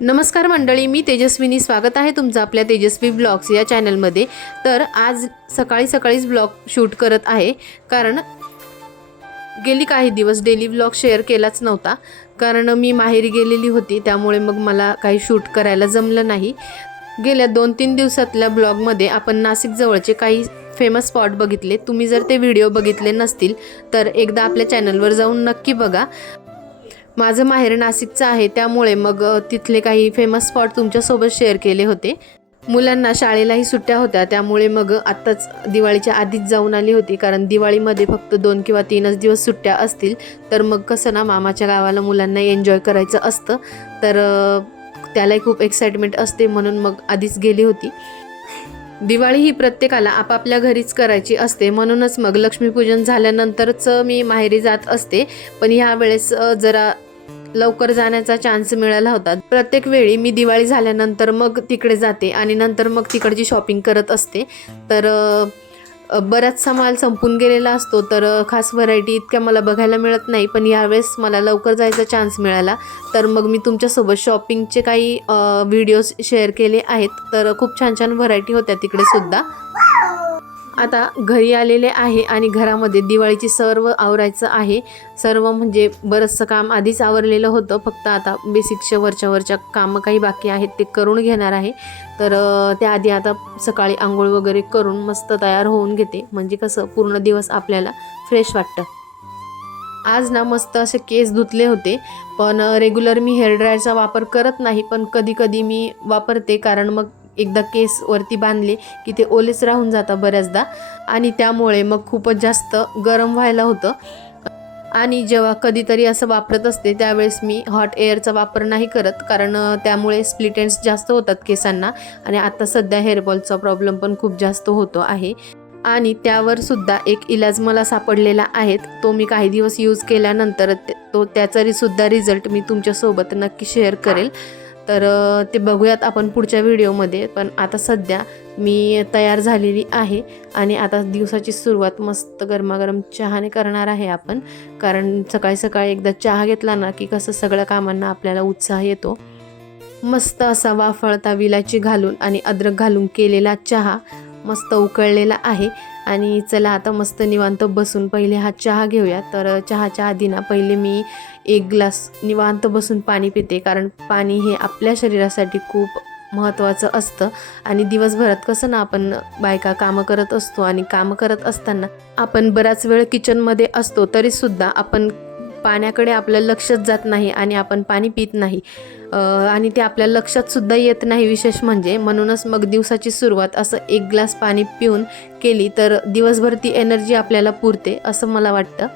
नमस्कार मंडळी, मी तेजस्विनी. स्वागत आहे तुमचं आपल्या तेजस्वी ब्लॉग्स या चॅनलमध्ये. तर आज सकाळीच ब्लॉग शूट करत आहे, कारण गेली काही दिवस डेली ब्लॉग शेअर केलाच नव्हता, कारण मी माहेरी गेलेली होती. त्यामुळे मग मला काही शूट करायला जमलं नाही. गेल्या 2-3 दिवसातल्या ब्लॉगमध्ये आपण नाशिक जवळचे काही फेमस स्पॉट बघितले. तुम्ही जर ते व्हिडिओ बघितले नसतील तर एकदा आपल्या चॅनलवर जाऊन नक्की बघा. माझं माहेर नाशिकचं आहे, त्यामुळे मग तिथले काही फेमस स्पॉट तुमच्यासोबत शेअर केले होते. मुलांना शाळेलाही सुट्ट्या होत्या, त्यामुळे मग आत्ताच दिवाळीच्या आधीच जाऊन आली होती, कारण दिवाळीमध्ये फक्त 2 किंवा 3च दिवस सुट्ट्या असतील. तर मग कसं ना, मामाच्या गावाला मुलांना एन्जॉय करायचं असतं, तर त्यालाही खूप एक्साइटमेंट असते, म्हणून मग आधीच गेली होती. दिवाळी ही प्रत्येकाला आपापल्या घरीच करायची असते, म्हणूनच मग लक्ष्मीपूजन झाल्यानंतरच मी माहेरी जात असते. पण ह्या वेळेस जरा लवकर जाण्याचा चान्स मिळाला होता. प्रत्येक वेळी मी दिवाळी झाल्यानंतर मग तिकडे जाते आणि नंतर मग तिकडची शॉपिंग करत असते. तर बराचसा माल संपून गेलेला असतो, तर खास व्हरायटी इतक्या मला बघायला मिळत नाही. पण यावेळेस मला लवकर जायचा चान्स मिळाला, तर मग मी तुमच्यासोबत शॉपिंगचे काही व्हिडिओज शेअर केले आहेत. तर खूप छान छान व्हरायटी होत्या तिकडे सुद्धा. आता घरी आलेले आहे आणि घरामध्ये दिवाळीची सर्व आवरायचं आहे. सर्व म्हणजे बरंचसं काम आधीच आवरलेलं होतं, फक्त आता बेसिकच्या वरच्या कामं काही बाकी आहेत ते करून घेणार आहे. तर त्याआधी आता सकाळी आंघोळ वगैरे करून मस्त तयार होऊन घेते, म्हणजे कसं पूर्ण दिवस आपल्याला फ्रेश वाटतं. आज ना मस्त असे केस धुतले होते, पण रेग्युलर मी हेअर ड्रायरचा वापर करत नाही, पण कधी कधी मी वापरते, कारण मग एकदा केस वरती बांधले की ते ओलेच राहून जातं बऱ्याचदा, आणि त्यामुळे मग खूपच जास्त गरम व्हायला होतं. आणि जेव्हा कधीतरी असं वापरत असते त्यावेळेस मी हॉट एअरचा वापर नाही करत, कारण त्यामुळे स्प्लिट एंड्स जास्त होतात केसांना, आणि आता सध्या हेअरफॉलचा प्रॉब्लेम पण खूप जास्त होतो आहे. आणि त्यावर सुद्धा एक इलाज मला सापडलेला आहे, तो मी काही दिवस यूज केल्यानंतर त्याचा सुद्धा रिझल्ट मी तुमच्यासोबत नक्की शेअर करेल. तर ते बघूयात आपण पुढच्या व्हिडिओमध्ये. पण आता सध्या मी तयार झालेली आहे आणि आता दिवसाची सुरुवात मस्त गरमागरम चहाने करणार आहे आपण, कारण सकाळी एकदा चहा घेतला ना की कसं सगळ्या कामांना आपल्याला उत्साह येतो. मस्त असा वाफळता विलायची घालून आणि अद्रक घालून केलेला चहा मस्त उकळलेला आहे. आणि चला आता मस्त निवांत बसून पहिले हा चहा घेऊया. तर चहाच्या आधी ना पहिले मी 1 ग्लास निवांत बसून पाणी पिते, कारण पाणी हे आपल्या शरीरासाठी खूप महत्त्वाचं असतं. आणि दिवसभरात कसं ना, आपण बायका कामं करत असतो, आणि कामं करत असताना आपण बराच वेळ किचनमध्ये असतो, तरीसुद्धा आपण पाण्याकडे आपलं लक्षच जात नाही आणि आपण पाणी पित नाही, आणि ते आपल्या लक्षात सुद्धा येत नाही विशेष म्हणजे. म्हणूनच मग दिवसाची सुरुवात असं 1 ग्लास पाणी पिऊन केली तर दिवसभर ती एनर्जी आपल्याला पुरते असं मला वाटतं.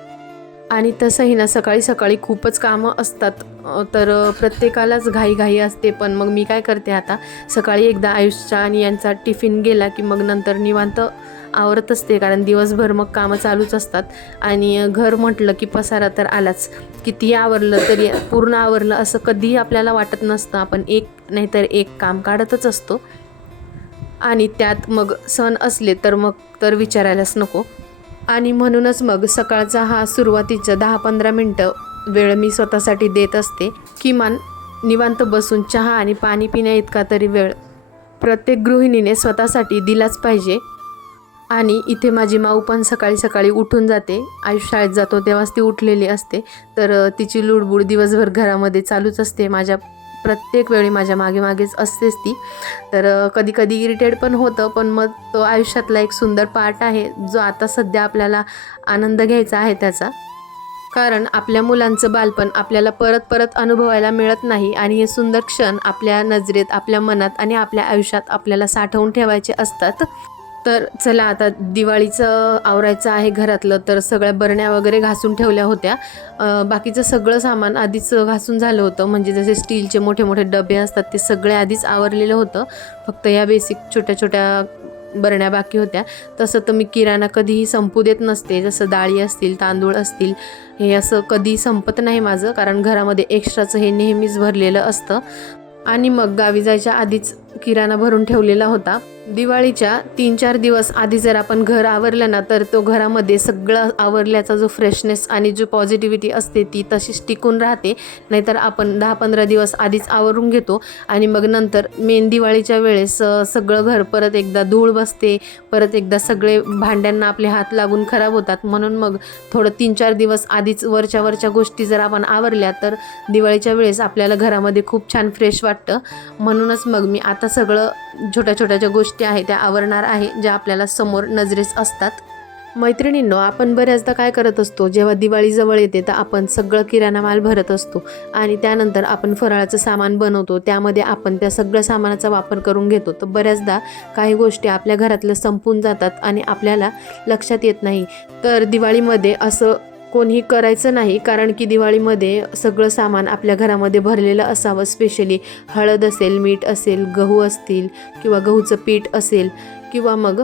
आणि तसंही ना सकाळी खूपच कामं असतात, तर प्रत्येकालाच घाई असते. पण मग मी काय करते, आता सकाळी एकदा आयुषचा आणि यांचा टिफिन गेला की मग नंतर निवांत आवरत असते, कारण दिवसभर मग कामं चालूच असतात. आणि घर म्हटलं की पसारा तर आलाच. कितीही आवरलं तरी पूर्ण आवरलं असं कधीही आपल्याला वाटत नसतं. आपण एक नाहीतर एक काम काढतच असतो, आणि त्यात मग सण असले तर मग तर विचारायलाच नको. आणि म्हणूनच मग सकाळचा हा सुरुवातीचा 10-15 मिनटं वेळ मी स्वतःसाठी देत असते. किमान निवांत बसून चहा आणि पाणी पिण्या इतका तरी वेळ प्रत्येक गृहिणीने स्वतःसाठी दिलाच पाहिजे. आणि इथे माझी माऊ पण सकाळी उठून जाते. आयुष शाळेत जातो तेव्हाच ती उठलेली असते, तर तिची लुडबुड दिवसभर घरामध्ये चालूच असते. प्रत्येक वेळी माझ्या मागेच असतेच ती. तर कधी इरिटेट पण होतं, पण मग तो आयुष्यातला एक सुंदर पार्ट आहे, जो आता सध्या आपल्याला आनंद घ्यायचा आहे त्याचा. कारण आपल्या मुलांचं बालपण आपल्याला परत अनुभवायला मिळत नाही, आणि हे सुंदर क्षण आपल्या नजरेत, आपल्या मनात आणि आपल्या आयुष्यात आपल्याला साठवून ठेवायचे असतात. तर चला आता दिवाळीचं आवरायचं आहे घरातलं. तर सगळ्या बरण्या वगैरे घासून ठेवल्या होत्या. बाकीचं सगळं सामान आधीच घासून झालं होतं, म्हणजे जसे स्टीलचे मोठे डबे असतात ते सगळे आधीच आवरलेलं होतं. फक्त या बेसिक छोट्या बरण्या बाकी होत्या. तसं तर मी किराणा कधीही संपू देत नसते, जसं डाळी असतील, तांदूळ असतील, हे असं कधी संपत नाही माझं, कारण घरामध्ये एक्स्ट्राचं हे नेहमीच भरलेलं असतं. आणि मग गावी जायच्या आधीच किराणा भरून ठेवलेला होता. दिवाळीच्या 3-4 दिवस आधी जर आपण घर आवरलं ना, तर तो घरामध्ये सगळं आवरल्याचा जो फ्रेशनेस आणि जो पॉझिटिव्हिटी असते ती तशीच टिकून राहते. नाहीतर आपण 10-15 दिवस आधीच आवरून घेतो आणि मग नंतर मेन दिवाळीच्या वेळेस सगळं घर परत एकदा धूळ बसते, परत एकदा सगळे भांड्यांना आपले हात लागून खराब होतात. म्हणून मग थोडं 3-4 दिवस आधीच वरच्या गोष्टी जर आपण आवरल्या तर दिवाळीच्या वेळेस आपल्याला घरामध्ये खूप छान फ्रेश वाटतं. म्हणूनच मग मी आता सगळं छोट्या ज्या गोष्टी आहे त्या आवरणार आहे, ज्या आपल्याला समोर नजरेस असतात. मैत्रिणींनो, आपण बऱ्याचदा काय करत असतो, जेव्हा दिवाळी जवळ येते तर आपण सगळं किराणा माल भरत असतो आणि त्यानंतर आपण फराळाचं सामान बनवतो. त्यामध्ये आपण त्या सगळ्या सामानाचा वापर करून घेतो. तर बऱ्याचदा काही गोष्टी आपल्या घरातल्या संपून जातात आणि आपल्याला लक्षात येत नाही. तर दिवाळीमध्ये असं कोणीही करायचं नाही, कारण की दिवाळीमध्ये सगळं सामान आपल्या घरामध्ये भरलेलं असावं. स्पेशली हळद असेल, मीठ असेल, गहू असतील किंवा गहूचं पीठ असेल किंवा मग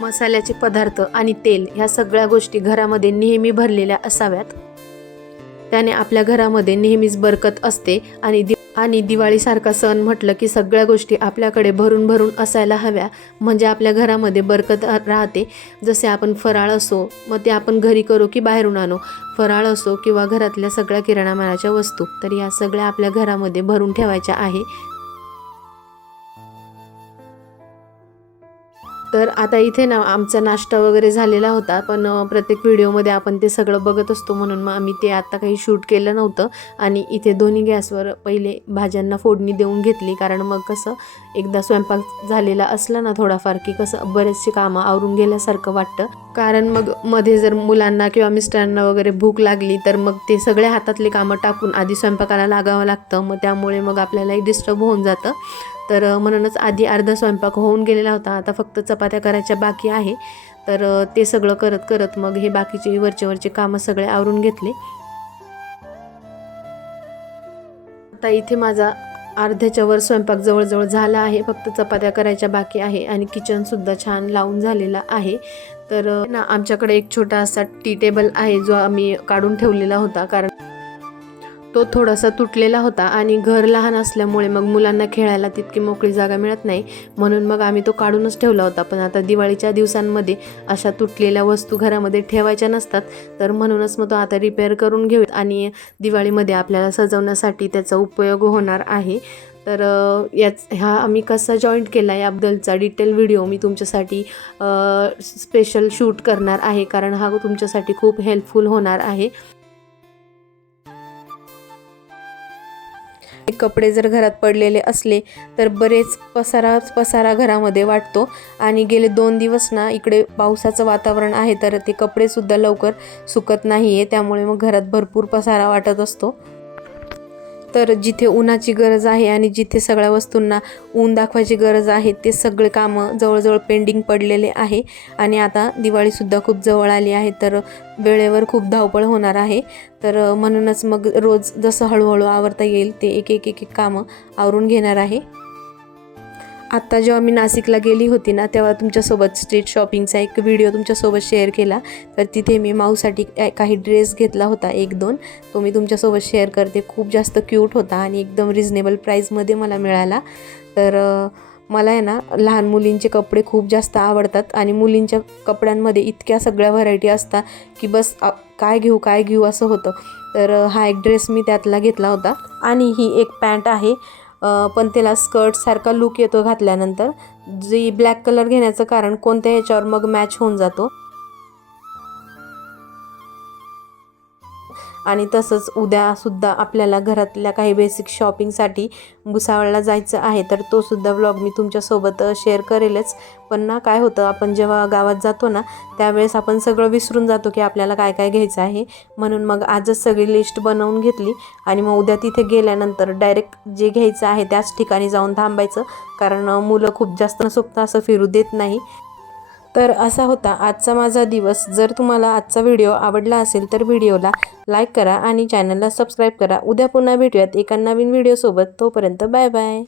मसाल्याचे पदार्थ आणि तेल, ह्या सगळ्या गोष्टी घरामध्ये नेहमी भरलेल्या असाव्यात. त्याने आपल्या घरामध्ये नेहमीच बरकत असते आणि दिवाळीसारखा सण म्हटलं की सगळ्या गोष्टी आपल्याकडे भरून असायला हव्या, म्हणजे आपल्या घरामध्ये बरकत राहते. जसे आपण फराळ असो, मग ते आपण घरी करू की बाहेरून आणू, फराळ असो किंवा घरातल्या सगळ्या किराणा मालाच्या वस्तू, तर या सगळ्या आपल्या घरामध्ये भरून ठेवायच्या आहे. तर आता इथे ना आमचा नाश्ता वगैरे झालेला होता, पण प्रत्येक व्हिडिओमध्ये आपण ते सगळं बघत असतो म्हणून मग आम्ही ते आता काही शूट केलं नव्हतं. आणि इथे दोन्ही गॅसवर पहिले भाज्यांना फोडणी देऊन घेतली, कारण मग कसं एकदा स्वयंपाक झालेला असला ना थोडाफार की कसं बरेचसे कामं आवरून गेल्यासारखं वाटतं. कारण मग मध्ये जर मुलांना किंवा मिस्टरांना वगैरे भूक लागली तर मग ते सगळे हातातले कामं टाकून आधी स्वयंपाकाला लागावं लागतं. मग त्यामुळे मग आपल्यालाही डिस्टर्ब होऊन जातं. तर म्हणूनच आधी अर्धा स्वयंपाक होऊन गेलेला होता, आता फक्त चपात्या करायच्या बाकी आहे. तर ते सगळं करत मग हे बाकीचे वरचे कामं सगळे आवरून घेतले. आता इथे माझा अर्ध्याच्या वर स्वयंपाक जवळजवळ झाला आहे, फक्त चपात्या करायच्या बाकी आहे आणि किचनसुद्धा छान लावून झालेला आहे. तर ना आमच्याकडे एक छोटा असा टी टेबल आहे, जो आम्ही काढून ठेवलेला होता, कारण तो थोडासा तुटलेला होता आणि घर लहान असल्यामुळे मग मुलांना खेळायला तितकी मोकळी जागा मिळत नाही, म्हणून मग आम्ही तो काढूनच ठेवला होता. पण आता दिवाळीच्या दिवसांमध्ये अशा तुटलेल्या वस्तू घरामध्ये ठेवायच्या नसतात, तर म्हणूनच मग तो आता रिपेअर करून घेऊयात आणि दिवाळीमध्ये आपल्याला सजवण्यासाठी त्याचा उपयोग होणार आहे. तर हा आम्ही कसा जॉईंट केला याबद्दलचा डिटेल व्हिडिओ मी तुमच्यासाठी स्पेशल शूट करणार आहे, कारण हा तुमच्यासाठी खूप हेल्पफुल होणार आहे. कपडे जर घरात पडलेले असले तर बरेच पसारा घरामध्ये वाटतो आणि गेले 2 दिवस ना इकडे पावसाचं वातावरण आहे, तर ते कपडे सुद्धा लवकर सुकत नाहीये, त्यामुळे मग घरात भरपूर पसारा वाटत असतो. तर जिथे उन्हाची गरज आहे आणि जिथे सगळ्या वस्तूंना ऊन दाखवायची गरज आहे ते सगळे कामं जवळजवळ पेंडिंग पडलेले आहे. आणि आता दिवाळीसुद्धा खूप जवळ आली आहे, तर वेळेवर खूप धावपळ होणार आहे. तर म्हणूनच मग रोज जसं हळूहळू आवरता येईल ते एक कामं आवरून घेणार आहे. आत्ता जेव्हा मी नाशिकला गेली होती ना, तेव्हा तुमच्यासोबत स्ट्रीट शॉपिंगचा एक व्हिडिओ तुमच्यासोबत शेअर केला. तर तिथे मी माऊसाठी काही ड्रेस घेतला होता 1-2, तो मी तुमच्यासोबत शेअर करते. खूप जास्त क्यूट होता आणि एकदम रिजनेबल प्राईजमध्ये मला मिळाला. तर मला आहे ना लहान मुलींचे कपडे खूप जास्त आवडतात आणि मुलींच्या कपड्यांमध्ये इतक्या सगळ्या व्हरायटी असतात की बस काय घेऊ असं होतं. तर हा एक ड्रेस मी त्यातला घेतला होता आणि ही एक पॅन्ट आहे, पण त्याला स्कर्टसारखा लुक येतो घातल्यानंतर. जी ब्लॅक कलर घेण्याचं कारण कोणत्या ह्याच्यावर मग मॅच होऊन जातो. आणि तसंच उद्यासुद्धा आपल्याला घरातल्या काही बेसिक शॉपिंगसाठी भुसावळला जायचं आहे, तर तो सुद्धा व्लॉग मी तुमच्यासोबत शेअर करेलच. पण ना काय होतं, आपण जेव्हा गावात जातो ना त्यावेळेस आपण सगळं विसरून जातो की आपल्याला काय काय घ्यायचं आहे. म्हणून मग आजच सगळी लिस्ट बनवून घेतली आणि मग उद्या तिथे गेल्यानंतर डायरेक्ट जे घ्यायचं आहे त्याच ठिकाणी जाऊन थांबायचं, कारण मुलं खूप जास्त सोपतं असं फिरू देत नाही. तर असा होता आजचा माझा दिवस. जर तुम्हाला आजचा व्हिडिओ आवडला असेल तर व्हिडिओला लाईक करा आणि चॅनलला सबस्क्राईब करा. उद्या पुन्हा भेटूयात एका नवीन व्हिडिओसोबत. तोपर्यंत बाय बाय.